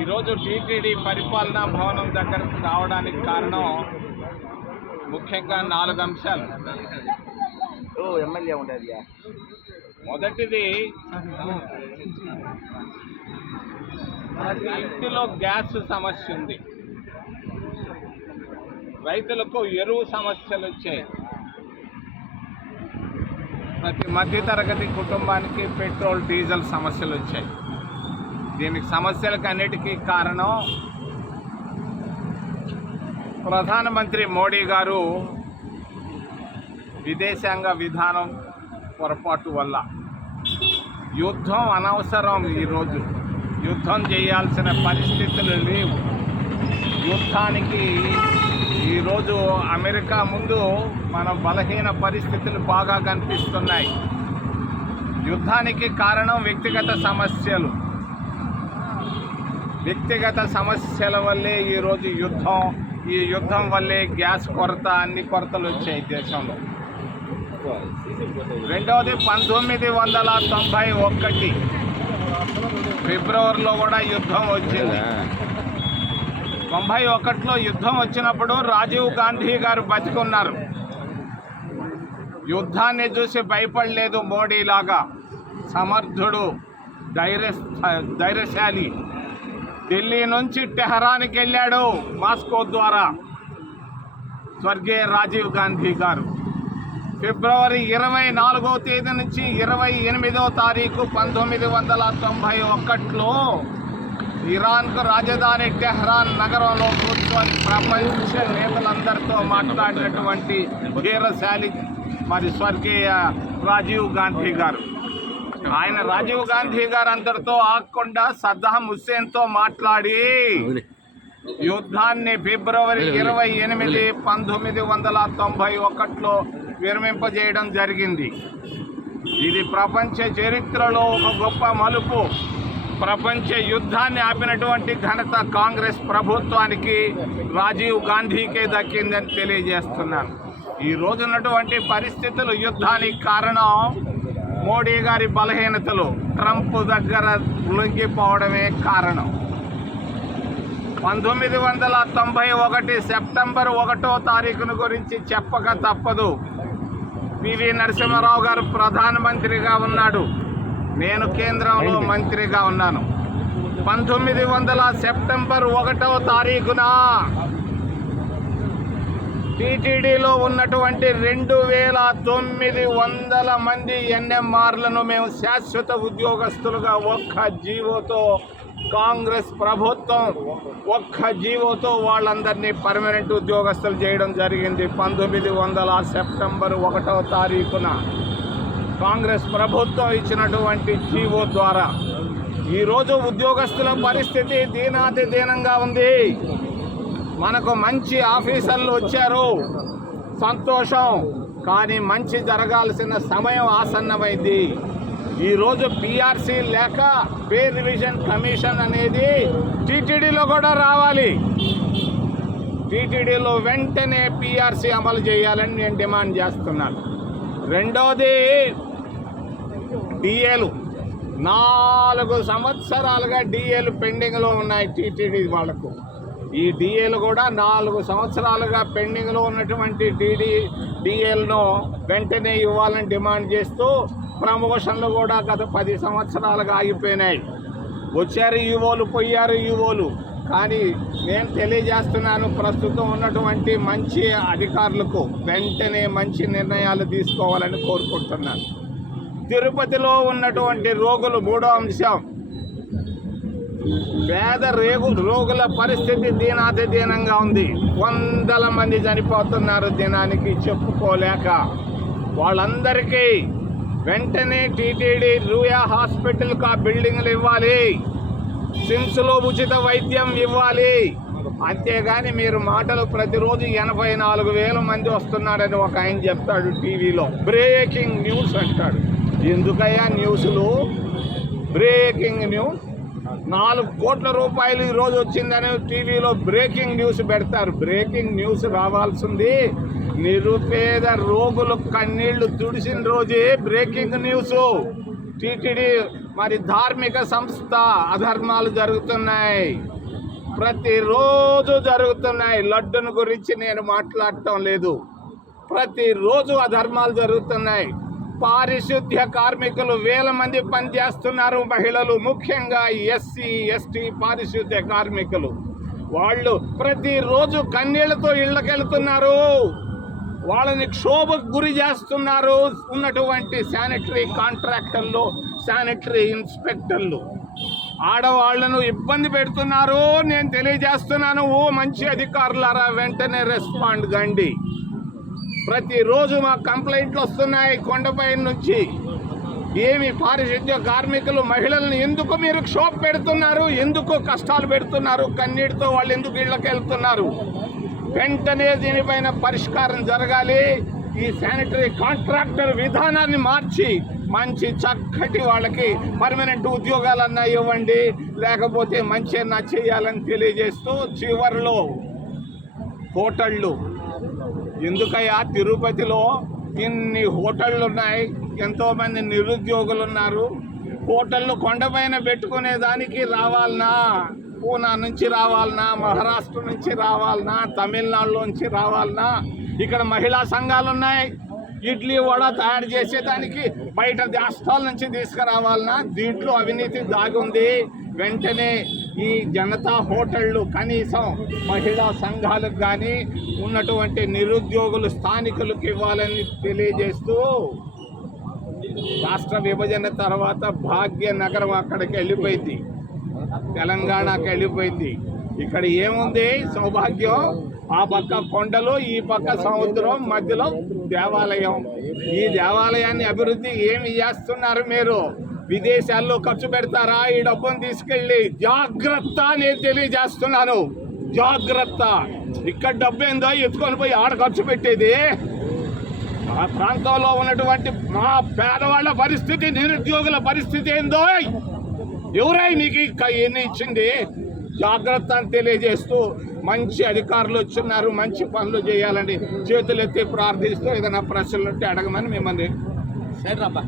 ఈరోజు టీటీడీ పరిపాలనా భవనం దగ్గరకు రావడానికి కారణం ముఖ్యంగా 4 అంశాలు. ఎమ్మెల్యే ఉండేది. మొదటిది, ప్రతి ఇంటిలో గ్యాస్ సమస్య ఉంది, రైతులకు ఎరువు సమస్యలు వచ్చాయి, ప్రతి మధ్యతరగతి కుటుంబానికి పెట్రోల్ డీజిల్ సమస్యలు వచ్చాయి. దీనికి సమస్యలకు అన్నిటికీ కారణం ప్రధానమంత్రి మోడీ గారు విదేశాంగ విధానం పొరపాటు వల్ల. యుద్ధం అనవసరం, ఈరోజు యుద్ధం చేయాల్సిన పరిస్థితులు లేవు. యుద్ధానికి ఈరోజు అమెరికా ముందు మన బలహీన పరిస్థితులు బాగా కనిపిస్తున్నాయి. యుద్ధానికి కారణం వ్యక్తిగత సమస్యల వల్లే ఈరోజు యుద్ధం. ఈ యుద్ధం వల్లే గ్యాస్ కొరత, అన్ని కొరతలు వచ్చాయి దేశంలో. రెండవది, 1991 ఫిబ్రవరిలో కూడా యుద్ధం వచ్చింది. 91లో యుద్ధం వచ్చినప్పుడు రాజీవ్ గాంధీ గారు బతికున్నారు. యుద్ధాన్ని చూసి భయపడలేదు మోడీలాగా. సమర్థుడు, ధైర్యశాలి. ఢిల్లీ నుంచి టెహరాన్కి వెళ్ళాడు మాస్కో ద్వారా స్వర్గీయ రాజీవ్ గాంధీ గారు. ఫిబ్రవరి 24వ తేదీ నుంచి 28వ తారీఖు 1991లో ఇరాన్కు రాజధాని టెహరాన్ నగరంలో కూర్చొని ప్రపంచ నేతలందరితో మాట్లాడినటువంటి ధీరశాలి మరి స్వర్గీయ రాజీవ్ గాంధీ గారు. ఆయన రాజీవ్ గాంధీ గారు అందరితో ఆగకుండా సద్దాం హుస్సేన్తో మాట్లాడి యుద్ధాన్ని ఫిబ్రవరి 28, 1991లో విరమింపజేయడం జరిగింది. ఇది ప్రపంచ చరిత్రలో ఒక గొప్ప మలుపు. ప్రపంచ యుద్ధాన్ని ఆపినటువంటి ఘనత కాంగ్రెస్ ప్రభుత్వానికి, రాజీవ్ గాంధీకే దక్కిందని తెలియజేస్తున్నాను. ఈ రోజున్నటువంటి పరిస్థితులు, యుద్ధానికి కారణం మోడీ గారి బలహీనతలు, ట్రంప్ దగ్గర లొంగిపోవడమే కారణం. 1991 సెప్టెంబర్ 1వ తారీఖును గురించి చెప్పక తప్పదు. పివి నరసింహారావు గారు ప్రధానమంత్రిగా ఉన్నాడు, నేను కేంద్రంలో మంత్రిగా ఉన్నాను. 1900 సెప్టెంబర్ 1వ తారీఖున టీటీడీలో ఉన్నటువంటి 2900 మంది ఎన్ఎంఆర్లను మేము శాశ్వత ఉద్యోగస్తులుగా ఒక్క జీవోతో, కాంగ్రెస్ ప్రభుత్వం ఒక్క జీవోతో వాళ్ళందరినీ పర్మనెంట్ ఉద్యోగస్తులు చేయడం జరిగింది. 1900 సెప్టెంబర్ 1వ తారీఖున కాంగ్రెస్ ప్రభుత్వం ఇచ్చినటువంటి జీవో ద్వారా ఈరోజు ఉద్యోగస్తుల పరిస్థితి దీనాతిదీనంగా ఉంది. మనకు మంచి ఆఫీసర్లు వచ్చారు, సంతోషం. కానీ మంచి జరగాల్సిన సమయం ఆసన్నమైంది. ఈరోజు పిఆర్సీ లేక పే రివిజన్ కమిషన్ అనేది టీటీడీలో కూడా రావాలి. టీటీడీలో వెంటనే పిఆర్సీ అమలు చేయాలని నేను డిమాండ్ చేస్తున్నాను. రెండవది, డిఏలు 4 సంవత్సరాలుగా డిఏలు పెండింగ్లో ఉన్నాయి టీటీడీ వాళ్లకు. ఈ డిఏలు కూడా 4 సంవత్సరాలుగా పెండింగ్లో ఉన్నటువంటి డిఏలను వెంటనే ఇవ్వాలని డిమాండ్ చేస్తూ, ప్రమోషన్లు కూడా గత 10 సంవత్సరాలుగా ఆగిపోయినాయి. వచ్చారు ఈవోలు, పోయారు ఈవోలు. కానీ నేను తెలియజేస్తున్నాను, ప్రస్తుతం ఉన్నటువంటి మంచి అధికారులకు వెంటనే మంచి నిర్ణయాలు తీసుకోవాలని కోరుకుంటున్నాను. తిరుపతిలో ఉన్నటువంటి రోగులు, 3వ అంశం, పేద రోగుల పరిస్థితి దీనాతిదీనంగా ఉంది. 100 మంది చనిపోతున్నారు దినానికి చెప్పుకోలేక. వాళ్ళందరికీ వెంటనే టీటీడీ రూయా హాస్పిటల్కి ఆ బిల్డింగ్లు ఇవ్వాలి, సిమ్స్లో ఉచిత వైద్యం ఇవ్వాలి. అంతేగాని మీరు మాటలు ప్రతిరోజు 84,000 మంది వస్తున్నారని ఒక ఆయన చెప్తాడు టీవీలో, బ్రేకింగ్ న్యూస్ అంటాడు. ఎందుకయ్యా న్యూస్లు? బ్రేకింగ్ న్యూస్ 4 కోట్ల రూపాయలు ఈరోజు వచ్చిందని టీవీలో బ్రేకింగ్ న్యూస్ పెడతారు. బ్రేకింగ్ న్యూస్ రావాల్సింది నిరుపేద రోగులు కన్నీళ్లు తుడిసిన రోజే బ్రేకింగ్ న్యూస్. టీటీడీ మరి ధార్మిక సంస్థ అధర్మాలు జరుగుతున్నాయి, ప్రతిరోజు జరుగుతున్నాయి. లడ్డును గురించి నేను మాట్లాడటం లేదు, ప్రతిరోజు అధర్మాలు జరుగుతున్నాయి. పారిశుద్ధ్య కార్మికులు వేల మంది పనిచేస్తున్నారు, మహిళలు, ముఖ్యంగా ఎస్సీ ఎస్టీ పారిశుద్ధ్య కార్మికులు. వాళ్ళు ప్రతిరోజు కన్నీళ్లతో ఇళ్ళకెళ్తున్నారు, వాళ్ళని క్షోభకు గురి చేస్తున్నారు ఉన్నటువంటి శానిటరీ కాంట్రాక్టర్లు, శానిటరీ ఇన్స్పెక్టర్లు. ఆడవాళ్లను ఇబ్బంది పెడుతున్నారు. నేను తెలియజేస్తున్నాను, ఓ మంచి అధికారులారా, వెంటనే రెస్పాండ్ కండి. ప్రతిరోజు మా కంప్లైంట్లు వస్తున్నాయి కొండపై నుంచి. ఏమి పారిశుద్ధ్య కార్మికులు, మహిళలను ఎందుకు మీరు క్షోభ పెడుతున్నారు, ఎందుకు కష్టాలు పెడుతున్నారు, కన్నీటితో వాళ్ళు ఎందుకు ఇళ్ళకి వెళ్తున్నారు? వెంటనే దీనిపైన పరిష్కారం జరగాలి. ఈ శానిటరీ కాంట్రాక్టర్ విధానాన్ని మార్చి మంచి చక్కటి వాళ్ళకి పర్మనెంట్ ఉద్యోగాలన్నా ఇవ్వండి, లేకపోతే మంచి అన్నా చేయాలని తెలియజేస్తూ, చివరిలో హోటళ్ళు ఎందుకయ్యా తిరుపతిలో ఇన్ని హోటళ్ళు ఉన్నాయి, ఎంతోమంది నిరుద్యోగులు ఉన్నారు. హోటళ్ళు కొండపైన పెట్టుకునేదానికి రావాలనా, పూనా నుంచి రావాలనా, మహారాష్ట్ర నుంచి రావాలనా, తమిళనాడులోంచి రావాలనా? ఇక్కడ మహిళా సంఘాలు ఉన్నాయి, ఇడ్లీ వడ తయారు చేసేదానికి బయట రాష్ట్రాల నుంచి తీసుకురావాలనా? దీంట్లో అవినీతి దాగి ఉంది. వెంటనే ఈ జనతా హోటళ్ళు కనీసం మహిళా సంఘాలకు కానీ ఉన్నటువంటి నిరుద్యోగులు స్థానికులకు ఇవ్వాలని తెలియజేస్తూ, రాష్ట్ర విభజన తర్వాత భాగ్యనగరం అక్కడికి వెళ్ళిపోయింది, తెలంగాణకి వెళ్ళిపోయింది. ఇక్కడ ఏముంది సౌభాగ్యం? ఆ పక్క కొండలు, ఈ పక్క సముద్రం, మధ్యలో దేవాలయం. ఈ దేవాలయాన్ని అభివృద్ధి ఏమి చేస్తున్నారు మీరు? విదేశాల్లో ఖర్చు పెడతారా ఈ డబ్బును తీసుకెళ్ళి? జాగ్రత్త, నేను తెలియజేస్తున్నాను, జాగ్రత్త. ఇక్కడ డబ్బు ఏందో ఎత్తుకొని పోయి ఆడ ఖర్చు పెట్టేది. ఆ ప్రాంతంలో ఉన్నటువంటి మా పేదవాళ్ళ పరిస్థితి, నిరుద్యోగుల పరిస్థితి ఏందో ఎవరై మీకు ఎన్ని ఇచ్చింది? జాగ్రత్త అని తెలియజేస్తూ, మంచి అధికారులు వచ్చున్నారు, మంచి పనులు చేయాలని చేతులెత్తి ప్రార్థిస్తూ, ఏదైనా ప్రశ్నలు ఉంటే అడగమని మిమ్మల్ని. సరే రబ్బా.